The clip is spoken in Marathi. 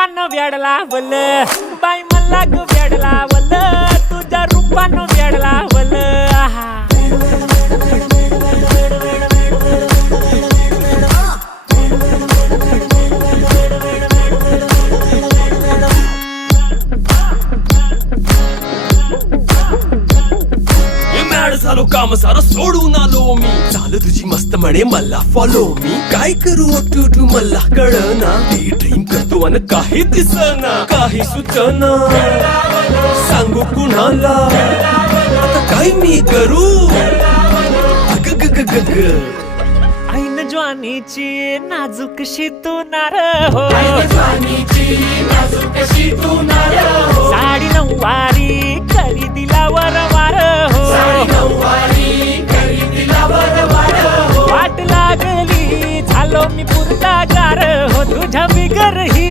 रूपानं वेड लावल बाई मला ग वेड लावल तुझ्या रूपानं वेड लावल झालो काम सारा सोडून आलो मी चाल तुझी मस्त म्हणे मला फॉलो मी काय करू टू मला कळना ती ड्रीम करतो आणि काही दिसना काही सुचना सांगू कुणाला आता काय मी करू अग ग ग ग ग ऐन ज्वानीची नाजूकशी तू नार हो साडी नऊवारी करी दिला वरवार हो वाट लागली झालो मी पुरता गार हो तुझ्या बिगर ही